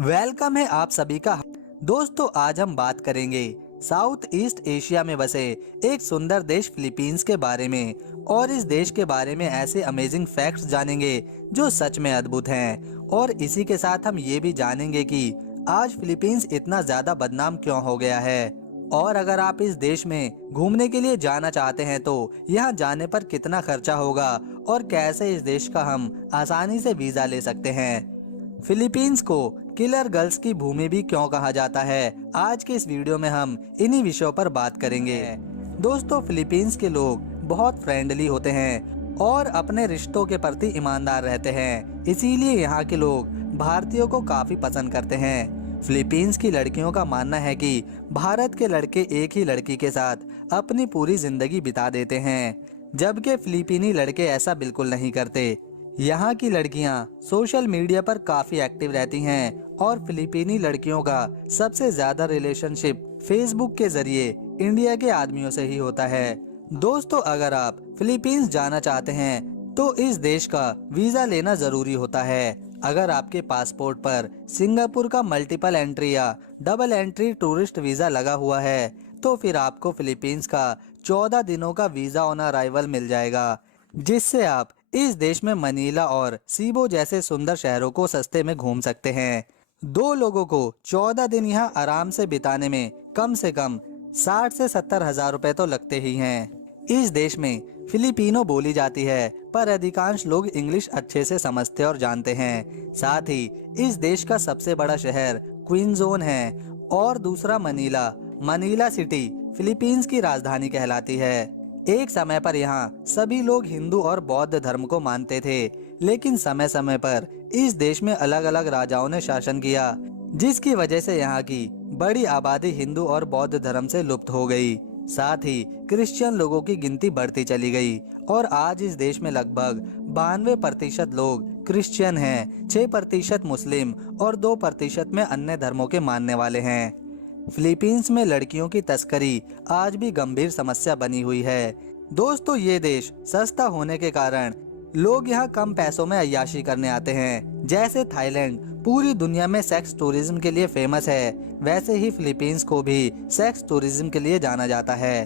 Welcome है आप सभी का। दोस्तों आज हम बात करेंगे साउथ ईस्ट एशिया में बसे एक सुंदर देश फिलीपींस के बारे में और इस देश के बारे में ऐसे अमेजिंग फैक्ट्स जानेंगे जो सच में अद्भुत हैं। और इसी के साथ हम ये भी जानेंगे कि आज फिलीपींस इतना ज्यादा बदनाम क्यों हो गया है। और अगर आप इस देश में घूमने के लिए जाना चाहते हैं तो यहाँ जाने पर कितना खर्चा होगा और कैसे इस देश का हम आसानी से वीजा ले सकते हैं। फिलीपींस को किलर गर्ल्स की भूमि भी क्यों कहा जाता है, आज के इस वीडियो में हम इन्हीं विषयों पर बात करेंगे। दोस्तों फिलीपींस के लोग बहुत फ्रेंडली होते हैं और अपने रिश्तों के प्रति ईमानदार रहते हैं, इसीलिए यहाँ के लोग भारतीयों को काफी पसंद करते हैं। फिलीपींस की लड़कियों का मानना है कि भारत के लड़के एक ही लड़की के साथ अपनी पूरी जिंदगी बिता देते हैं, जबकि फिलीपीनी लड़के ऐसा बिल्कुल नहीं करते। यहाँ की लड़कियाँ सोशल मीडिया पर काफी एक्टिव रहती हैं और फिलीपीनी लड़कियों का सबसे ज्यादा रिलेशनशिप फेसबुक के जरिए इंडिया के आदमियों से ही होता है। दोस्तों अगर आप फिलीपींस जाना चाहते हैं तो इस देश का वीजा लेना जरूरी होता है। अगर आपके पासपोर्ट पर सिंगापुर का मल्टीपल एंट्री या डबल एंट्री टूरिस्ट वीजा लगा हुआ है तो फिर आपको फिलीपींस का 14 दिनों का वीजा ऑन अराइवल मिल जाएगा, जिससे आप इस देश में मनीला और सीबो जैसे सुंदर शहरों को सस्ते में घूम सकते हैं। दो लोगों को 14 दिन यहाँ आराम से बिताने में कम से कम 60 से 70 हजार रुपए तो लगते ही हैं। इस देश में फिलिपिनो बोली जाती है, पर अधिकांश लोग इंग्लिश अच्छे से समझते और जानते हैं। साथ ही इस देश का सबसे बड़ा शहर क्वींजोन है और दूसरा मनीला सिटी फिलीपींस की राजधानी कहलाती है। एक समय पर यहाँ सभी लोग हिंदू और बौद्ध धर्म को मानते थे, लेकिन समय समय पर इस देश में अलग अलग राजाओं ने शासन किया, जिसकी वजह से यहाँ की बड़ी आबादी हिंदू और बौद्ध धर्म से लुप्त हो गई। साथ ही क्रिश्चियन लोगों की गिनती बढ़ती चली गई और आज इस देश में लगभग 92% लोग क्रिश्चियन हैं, 6% मुस्लिम और 2% में अन्य धर्मों के मानने वाले हैं। फिलीपींस में लड़कियों की तस्करी आज भी गंभीर समस्या बनी हुई है। दोस्तों ये देश सस्ता होने के कारण लोग यहाँ कम पैसों में अय्याशी करने आते हैं। जैसे थाईलैंड पूरी दुनिया में सेक्स टूरिज्म के लिए फेमस है, वैसे ही फिलीपींस को भी सेक्स टूरिज्म के लिए जाना जाता है।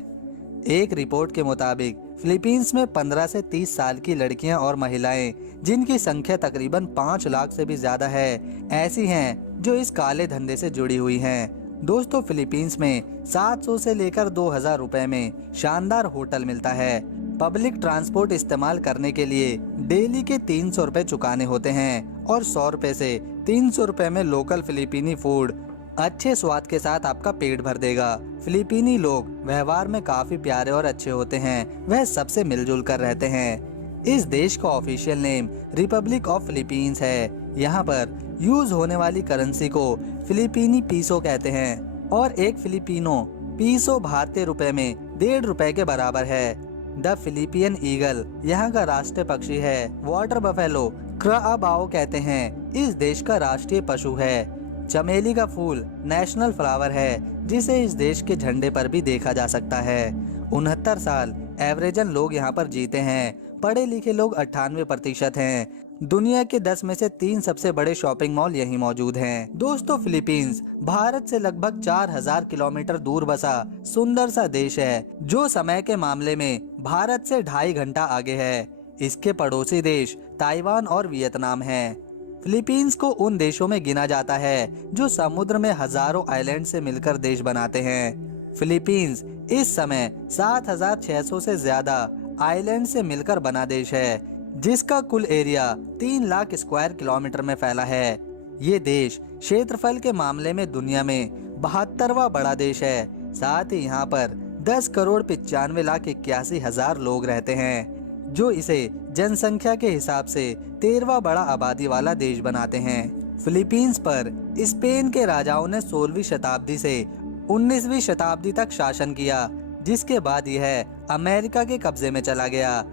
एक रिपोर्ट के मुताबिक फिलीपींस में 15 से 30 साल की लड़कियां और महिलाएं, जिनकी संख्या तकरीबन 5 लाख से भी ज्यादा है, ऐसी हैं जो इस काले धंधे से जुड़ी हुई हैं। दोस्तों फिलीपींस में 700 से लेकर 2000 रुपए में शानदार होटल मिलता है। पब्लिक ट्रांसपोर्ट इस्तेमाल करने के लिए डेली के 300 रुपए चुकाने होते हैं और 100 रुपए से 300 रुपए में लोकल फिलीपीनी फूड अच्छे स्वाद के साथ आपका पेट भर देगा। फिलीपीनी लोग व्यवहार में काफी प्यारे और अच्छे होते हैं, वह सबसे मिलजुल कर रहते हैं। इस देश का official name Republic of Philippines है। यहाँ पर यूज होने वाली करेंसी को फिलीपीनी पीसो कहते हैं और एक फिलिपिनो पीसो भारतीय रुपए में 1.5 रुपए के बराबर है। द फिलिपियन ईगल यहाँ का राष्ट्रीय पक्षी है। वाटर बफेलो क्राबाओ कहते हैं, इस देश का राष्ट्रीय पशु है। चमेली का फूल नेशनल फ्लावर है, जिसे इस देश के झंडे पर भी देखा जा सकता है। 69 साल एवरेजन लोग यहाँ पर जीते हैं। पढ़े लिखे लोग 98% हैं। दुनिया के 10 में से 3 सबसे बड़े शॉपिंग मॉल यहीं मौजूद हैं। दोस्तों फिलीपींस भारत से लगभग 4000 किलोमीटर दूर बसा सुंदर सा देश है, जो समय के मामले में भारत से 2.5 घंटा आगे है। इसके पड़ोसी देश ताइवान और वियतनाम हैं। फिलीपींस को उन देशों में गिना जाता है जो समुद्र में हजारों आइलैंड से मिलकर देश बनाते हैं। फिलीपींस इस समय 7600 से ज्यादा आइलैंड से मिलकर बना देश है, जिसका कुल एरिया 3 लाख स्क्वायर किलोमीटर में फैला है। ये देश क्षेत्रफल के मामले में दुनिया में 72वां बड़ा देश है। साथ ही यहाँ पर 10 करोड़ 95 लाख 81 हजार लोग रहते हैं, जो इसे जनसंख्या के हिसाब से 13वां बड़ा आबादी वाला देश बनाते हैं। फिलीपींस पर स्पेन के राजाओं ने 16वीं शताब्दी से 19वीं शताब्दी तक शासन किया, जिसके बाद यह अमेरिका के कब्जे में चला गया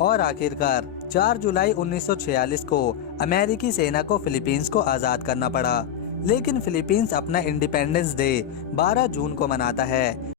और आखिरकार 4 जुलाई 1946 को अमेरिकी सेना को फिलीपींस को आजाद करना पड़ा। लेकिन फिलीपींस अपना इंडिपेंडेंस डे 12 जून को मनाता है,